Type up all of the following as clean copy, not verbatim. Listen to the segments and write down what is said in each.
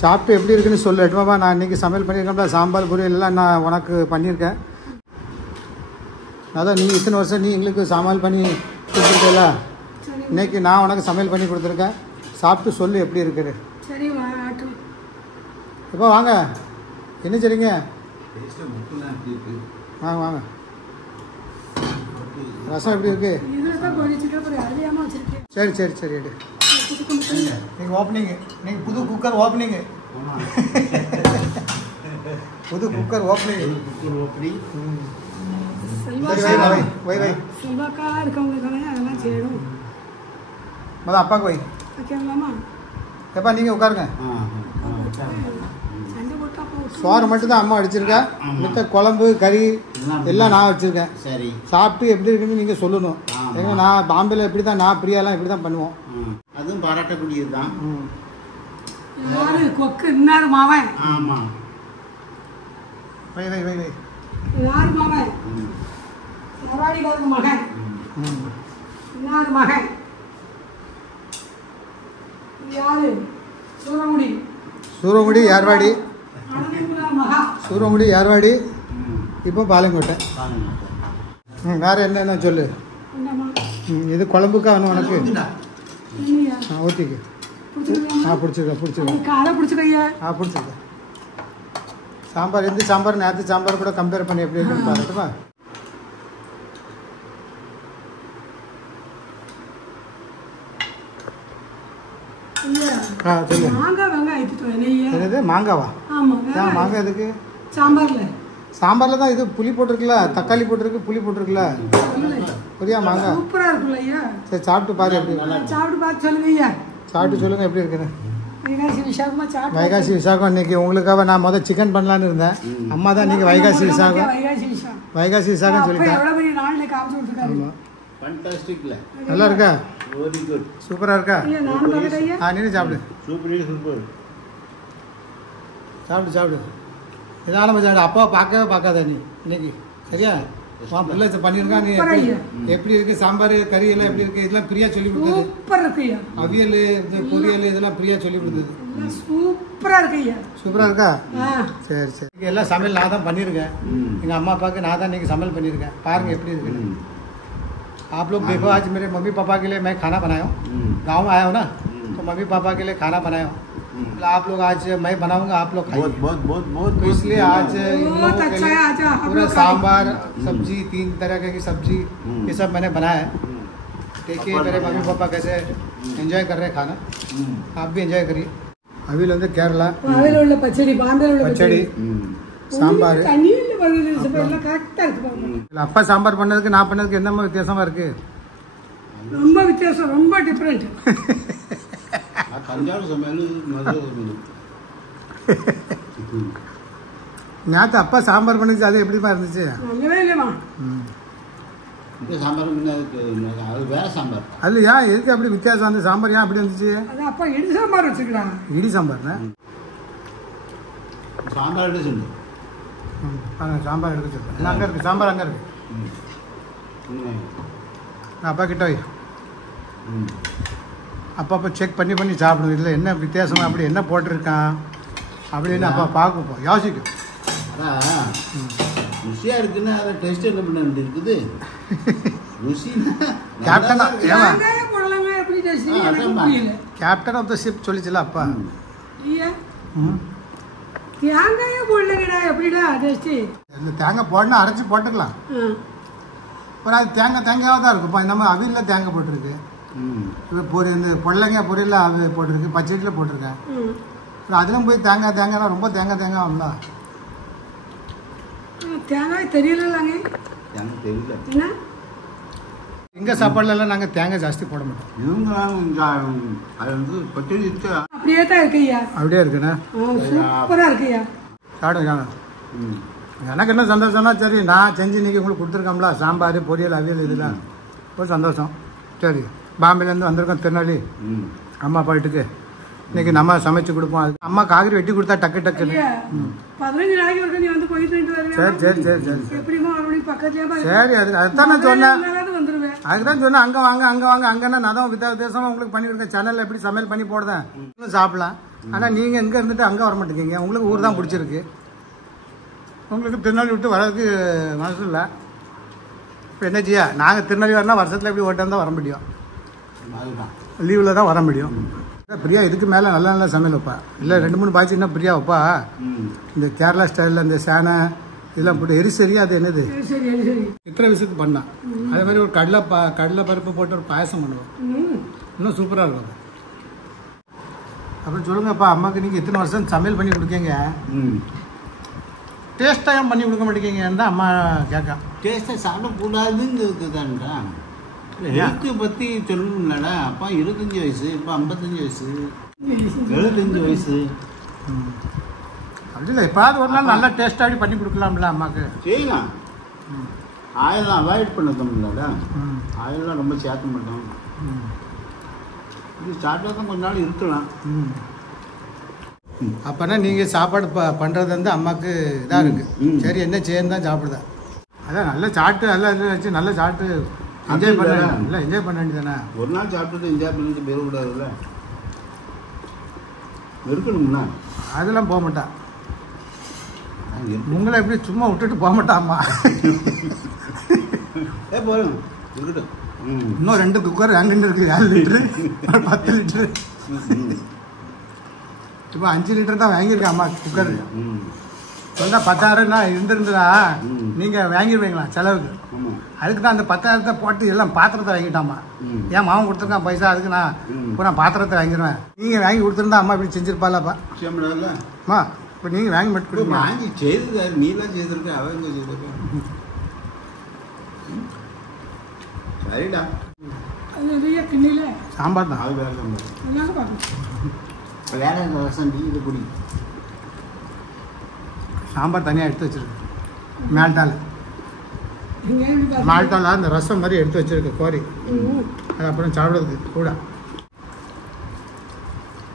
சாப்பிட்டு எப்படி இருக்குன்னு சொல்லு. எட்டுமாப்பா நான் இன்றைக்கி சமையல் பண்ணியிருக்கேன்ப்பா. சாம்பார் பொரியல் எல்லாம் நான் உனக்கு பண்ணியிருக்கேன். அதான் நீ இத்தனை வருஷம் நீ எங்களுக்கு சமையல் பண்ணி கொடுத்துருக்கல, இன்னைக்கு நான் உனக்கு சமையல் பண்ணி கொடுத்துருக்கேன். சாப்பிட்டு சொல்லு எப்படி இருக்குது. சரி இப்போ வாங்க, என்ன சரிங்க, வாங்க வாங்க. ரசம் எப்படி இருக்கு? சரி சரி சரி எடு. நீங்கள் ஓப்பனிங்கு, நீங்கள் புது குக்கர் ஓப்பனிங்கு, புது குக்கர் ஓப்பனிங். முதல்ல அப்பாவுக்கு வை. எப்பா நீங்கள் உட்காருங்க. சோறு மட்டும் தான் அம்மா அடிச்சிருக்கா, மித்த குழம்பு கறி எல்லாம் நான் வச்சிருக்கேன். சரி, சாப்பிட்டு எப்படி இருக்குன்னு நீங்கள் சொல்லணும். ஏன்னா நான் பாம்பேல இப்படி தான், நான் பிரியாலாம் இப்படி தான் பண்ணுவோம். அதுவும் பாராட்டக்கூடியது தான். கொக்கு இன்னார் மாவன். ஆமாம், வை வை வை வை. இன்னார் மாவன், மராடி மகன், இன்னார் மகன் யாரு? சூரமுடி. சூரமுடி யார்வாடி, சூரமுடி யார்வாடி, இப்போ பாலங்கோட்டை. வேறு என்னென்ன சொல்லு. இது குழம்புக்கா வேணும் உனக்கு? ஊற்றிக்கு. பிடிச்சிருக்கேன் பிடிச்சிருக்கேன். சாம்பார் இந்த சாம்பார் நேற்று சாம்பார் கூட கம்பேர் பண்ணி எப்படி இருக்குன்னு பாருட்டுமா. சொல்லு. என்னது மாங்காவா? மாங்காய் எதுக்கு சாம்பார்ல தான்? இது புளி போட்டிருக்குல்ல, தக்காளி போட்டிருக்கு, புளி போட்டிருக்குல்ல, புரியா மாங்காய் சூப்பரா இருக்குல்ல ஐயா. சரி சாப்பிட்டு பாரு எப்படி. சாப்பிட்டு பார்த்து சொல்லுங்க ஐயா. சாப்பிட்டு சொல்லுங்க எப்படி இருக்குன்னு. வைகாசி விசாகம் இன்னைக்கு உங்களுக்காக நான் முதல் சிக்கன் பண்ணலான்னு இருந்தேன். அம்மா தான் இன்னைக்கு வைகாசி விசாகம் சொல்லிட்டேன். நல்லா இருக்கா? சூப்பரா இருக்கா? நீனு சாப்பிடு. சாப்பிடு சாப்பிடு. இதான மச்சான், அப்பாவை பார்க்கவே பார்க்காத நீ இன்னைக்கு, சரியா? பிள்ளை பண்ணிருக்கா. நீ எப்படி இருக்கு சாம்பார் கறி எல்லாம் எப்படி இருக்கு? இதெல்லாம் பிரியா சொல்லி கொடுத்தது. அவியல் பொரியல் இதெல்லாம் பிரியா சொல்லி கொடுத்தது. சூப்பரா இருக்கா? சரி சரி. எல்லாம் சமையல் நான் தான் பண்ணியிருக்கேன். எங்க அம்மா அப்பாவுக்கு நான் தான் இன்னைக்கு சமையல் பண்ணியிருக்கேன். பாருங்க எப்படி இருக்குன்னு. आप लोग देखो, आज मेरे मम्मी पापा के लिए मैं खाना बनाया हूँ. गाँव में आया हूँ ना, तो मम्मी पापा के लिए खाना बनाया हूँ. आप लोग आज मैं बनाऊंगा, आप लोग खाइए. बहुत तो इसलिए आज इन लोगों के लिए पूरा सांबार सब्जी 3 तरह की सब्जी ये सब मैंने बनाया है. देखिए मेरे मम्मी पापा कैसे एंजॉय कर रहे हैं खाना, आप भी एंजॉय करिए. अभी लोग केरला पचड़ी சாம்பார். அப்பா சாம்பார் பண்ணதுக்கு நான் பண்ணதுக்கு என்ன வித்தியாசமா இருக்கு? ரொம்ப வித்தியாசம், ரொம்ப டிஃபரெண்ட். நேற்று அப்பா சாம்பார் பண்ணிச்சு, அது எப்படிமா இருந்துச்சு? நல்லாவே இல்லையா சாம்பார்? வேற சாம்பார். அது ஏன் எதுக்கு அப்படி வித்தியாசம்? அந்த சாம்பார் ஏன் அப்படி வந்துச்சு? அப்பா இடி சாம்பார் வச்சுக்கிறாங்க. இடி சாம்பார் சாம்பார் எடுத்து சாம்பார் எடுக்க சொல்றேன். அங்கே இருக்கு சாம்பார், அங்கே இருக்கு. அப்பா கிட்ட வை. அப்பப்போ செக் பண்ணி பண்ணி சாப்பிடுவோம். இதில் என்ன வித்தியாசமா, அப்படி என்ன போட்டிருக்கான் அப்படின்னு அப்பா பார்க்க யோசிக்கும். அதான் ருசியாக இருக்குன்னா அதை டேஸ்ட் என்ன பண்ண வேண்டி இருக்குது. ருசி கேப்டன் ஆஃப் த ஷிப் சொல்லிச்சுல அப்பா. தேங்காயே போடலங்கடா, எப்படிடா டேஸ்ட்? இந்த தேங்காய் போடனா அரைச்சி போட்டுக்கலாம். அப்புறம் அது தேங்காயாக தான் இருக்கும். நம்ம அவியில் தேங்காய் போட்டிருக்கு, இந்த பொடலங்காய் பொரியலில் அவி போட்டிருக்கு, பச்சடியில் போட்டிருக்கேன். அப்புறம் அதிலும் போய் தேங்காய்னா ரொம்ப தேங்காய் ஆகும்ல. தேங்காய் தெரியலங்க. என்ன எங்க சாப்பாடுலாம் நாங்கள் தேங்காய் ஜாஸ்தி போட மாட்டோம். அப்படியே தான் இருக்குய்யா. அப்படியே இருக்குண்ணா, சூப்பரா இருக்குய்யா. சாப்பிடுங்க. எனக்கு என்ன சந்தோஷம்னா, சரி நான் செஞ்சு இன்னைக்கு உங்களுக்கு கொடுத்துருக்கோம்ல சாம்பார் பொரியல் அவியல் இதெல்லாம் ஒரு சந்தோஷம். சரி பாம்பேலேருந்து வந்திருக்கோம் திருநெல்வேலி அம்மா வீட்டுக்கு. இன்னைக்கு நம்ம சமைச்சு கொடுப்போம். அம்மா காய்கறி வெட்டி கொடுத்தா டக்கு டக்குன்னு. 15 நாளைக்கு ஒரு நீ வந்து போயிட்டு சரி சரி சரி சரி எப்படிமா பக்கத்துலயே சரி. அதுதான் நான் சொன்னேன், அதுதான் சொன்னேன். அங்கே வாங்க அங்கே வாங்க, அங்கன்னா நான் தான் வித்தியாசமாக உங்களுக்கு பண்ணி கொடுக்க. சேனலில் எப்படி சமையல் பண்ணி போடுறேன், சாப்பிடலாம். ஆனால் நீங்கள் இங்கே இருந்துட்டு அங்கே வர மாட்டேங்கிங்க. உங்களுக்கு ஊர் தான் பிடிச்சிருக்கு. உங்களுக்கு திருநெல்வேலி விட்டு வர்றதுக்கு மனசு இல்லை. இப்போ என்ன செய்ய, நாங்கள் திருநெல்வேலி வரனா வருஷத்தில் எப்படி ஓட்டம் தான் வர முடியும். அதுதான் லீவில் தான் வர முடியும். பிரியா இதுக்கு மேலே நல்ல நல்ல சமையல் வைப்பா. இல்லை 2-3 பாய்ச்சி இன்னும் பிரியா வைப்பா. இந்த கேரளா ஸ்டைலில் இந்த சேனை இதெல்லாம் போட்டு எரிசரியா அது என்னது இத்தனை விஷயத்துக்கு பண்ணான். அதே மாதிரி ஒரு கடலை பருப்பு போட்டு ஒரு பாயசம் பண்ணுவோம். இன்னும் சூப்பராக இருக்கும். அப்புறம் சொல்லுங்கப்பா, அம்மாவுக்கு நீங்கள் இத்தனை வருஷம் சமையல் பண்ணி கொடுக்கீங்க, டேஸ்ட்டாக பண்ணி கொடுக்க மாட்டேங்கிங்கன்னு தான் அம்மா கேட்கா. டேஸ்ட்டாக சாப்பிடக்கூடாதுங்கிறது தான்டா. ஹெல்த்து பற்றி சொல்லணும்லடா. அப்பா 25 வயசு, இப்போ 55 வயசு, 75 வயசு. அப்படி இல்லை, எப்பாவது ஒரு நாள் நல்லா டேஸ்ட்டாக பண்ணி கொடுக்கலாம்ல அம்மாவுக்கு. செய்யலாம். ஆயிலாம் அவாய்ட் பண்ணதோம்லடா. ஆயிலாம் ரொம்ப சேர்க்க மாட்டோம். இது சாப்பிட்டா தான் கொஞ்ச நாள் இருக்கலாம். அப்போனா நீங்கள் சாப்பாடு பண்ணுறது வந்து அம்மாவுக்கு இதாக இருக்குது. சரி என்ன செய்யணும் தான் சாப்பிடுதா. அதான் நல்லா சாப்பிட்டு நல்லா இதில் வச்சு நல்லா சாப்பிட்டு என்ஜாய் பண்ண இல்லை, என்ஜாய் பண்ண வேண்டியதானே. ஒரு நாள் சாப்பிட்டு என்ஜாய் பண்ணிட்டு போயிடக்கூடாதுல்ல, இருக்கணும்னா. அதெல்லாம் போக மாட்டா. உங்களை எப்படி சும்மா விட்டுட்டு போக மாட்டாம்மா. போதும் இருக்கட்டும். இன்னும் 2 குக்கர் வாங்கிட்டு இருக்குது. 7 லிட்டரு 10 லிட்டரு. இப்போ 5 லிட்டர் தான் வாங்கியிருக்கேன் அம்மா குக்கர். சொன்னா 10,000 இருந்திருந்தா நீங்கள் வாங்கிடுவீங்களா செலவுக்கு. அதுக்கு தான் அந்த 10,000 போட்டு எல்லாம் பாத்திரத்தை வாங்கிட்டாம்மா. ஏன் மாமன் கொடுத்துருக்கான் பைசா, அதுக்கு நான் இப்போ நான் பாத்திரத்தை வாங்கிடுவேன். நீங்கள் வாங்கி கொடுத்துருந்தா அம்மா இப்படி செஞ்சிருப்பாளப்பா. அம்மா இப்போ நீங்கள் வாங்கி மட்டும் கொடுங்க. வாங்கி செய்திருக்காரு, நீலாம் செய்திருக்க, அவங்க செய்திருக்க. சரிடா. சாம்பார் தான். அது வேற ரசம் டீ இது குடி. சாம்பார் தனியாக எடுத்து வச்சிருக்கு. மால்டால அந்த ரசம் மாதிரி எடுத்து வச்சிருக்கு கோரி. அது அப்புறம் சாப்பிட்றதுக்கு கூட.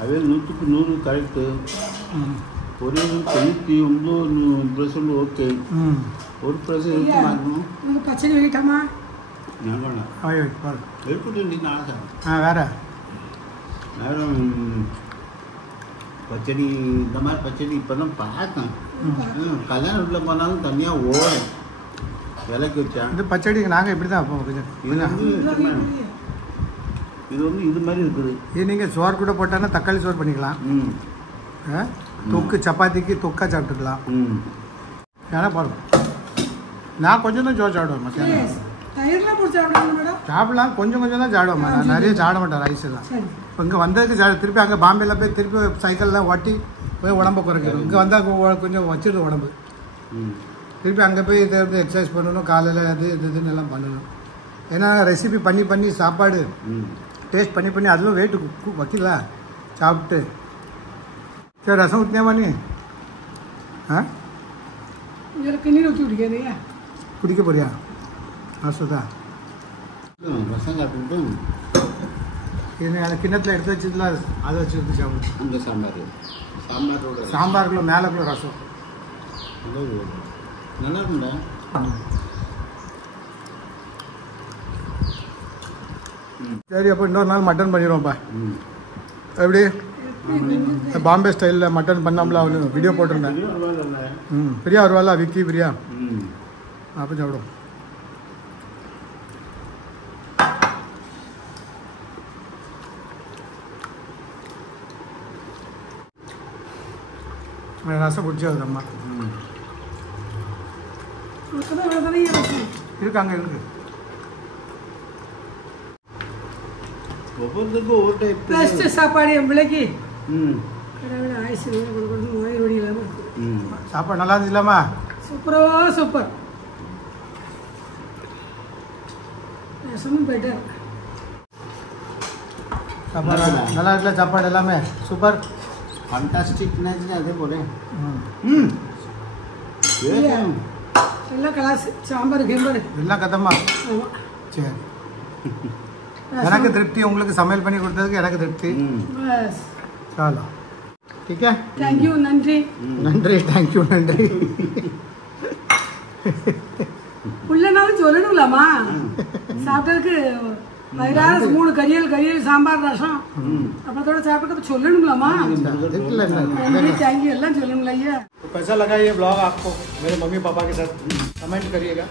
அதே 100க்கு 100 கரெக்டு. ஒரே 99% ஓகே. 1% எடுத்து மாற்றணும். பச்சடி வைக்கட்டாமா? இருக்கட்டும். நீ நாளை வேற பச்சடி, இந்த மாதிரி பச்சடி இப்போ தான் பார்த்தேன். கல்யாண வீட்டில் போனாலும் தனியாக ஓடும் விலைக்கு வச்சா. இந்த பச்சடி நாங்கள் இப்படி தான் வைப்போம். இது வந்து இது மாதிரி இருக்குது. இது நீங்கள் சோறு கூட போட்டாங்கன்னா தக்காளி சோறு பண்ணிக்கலாம். தொக்கு சப்பாத்திக்கு தொக்கா சாப்பிட்டுக்கலாம். ஏன்னா பாருங்க, நான் கொஞ்சம் தான் சோறு சாப்பிடுவேன். மத்தியானம் சாப்பிடலாம், கொஞ்சம் கொஞ்சம் தான் சாப்பிடுவேன். நான் நிறைய சாப்பிட மாட்டேன் ரைஸ் எல்லாம். இப்போ இங்கே வந்ததுக்கு திருப்பி அங்கே பாம்பேல போய் திருப்பி சைக்கிள்லாம் ஓட்டி போய் உடம்பை குறைக்கணும். இங்கே வந்தால் கொஞ்சம் வச்சிருது உடம்பு. திருப்பி அங்கே போய் இதை எக்ஸசைஸ் பண்ணணும், காலையில் அது இதுன்னு எல்லாம் பண்ணணும். ஏன்னா ரெசிபி பண்ணி பண்ணி சாப்பாடு டேஸ்ட் பண்ணி பண்ணி அதுவும் வெயிட்டு வைக்கல சாப்பிட்டு. சரி ரசம் ஊற்றினா பண்ணி குடிக்க போறியா? ஆசுதா ரசம் காப்பிட்டு இது அந்த கிண்ணத்தில் எடுத்து வச்சதுல அதை வச்சு எடுத்து சாப்பிடு. அந்த சாம்பாரோட சாம்பாருக்குள்ள மேலேக்குள்ள ரசம் நல்லா இருக்குண்டா. சரி, அப்போ இன்னொரு நாள் மட்டன் பண்ணிடுவோம்ப்பா. எப்படி பாம்பே ஸ்டைலில் மட்டன் பண்ணாமல அவனு வீடியோ போட்டிருந்தேன். பிரியா வருவாளா? விக்கி பிரியா அப்போ சாப்பிடுவோம். ரசம் பிடிச்சாது அம்மா இருக்காங்க இருக்கு. ஒவ்வொருத்தருக்கும் ஒவ்வொரு டைப் சாப்பாடு என் பிள்ளைக்கு. சாப்பாடு நல்லா இருந்துச்சு இல்லாமா? சூப்பரோ சூப்பர். ரசமும் பெட்டர். சாப்பாடு நல்லா இருக்குல்ல? சாப்பாடு எல்லாமே சூப்பர் ஃபண்டாஸ்டிக் அதே போல. எல்லாம் கிளாஸ் சாம்பார் கிம்பார் எல்லாம் கதமா. சரி, எனக்கு திருப்தி. உங்களுக்கு சமையல் பண்ணி கொடுத்ததுக்கு எனக்கு திருப்தி. சாலோ ठीक है. தேங்க்யூ. நன்றி நன்றி. தேங்க்யூ. நன்றி. உள்ளனாலும் சொல்லணும்லாமா? சாப்பிட்டதுக்கு வயிறார 3 கறியல் சாம்பார் ரசம் அப்பத்தோட சாப்பிட்டு சொல்லணும்லாமா தேங்க்யூ எல்லாம் சொல்லணும்ல ஐயா। तो कैसा लगा ये ब्लॉग आपको? मेरे मम्मी पापा के साथ कमेंट करिएगा।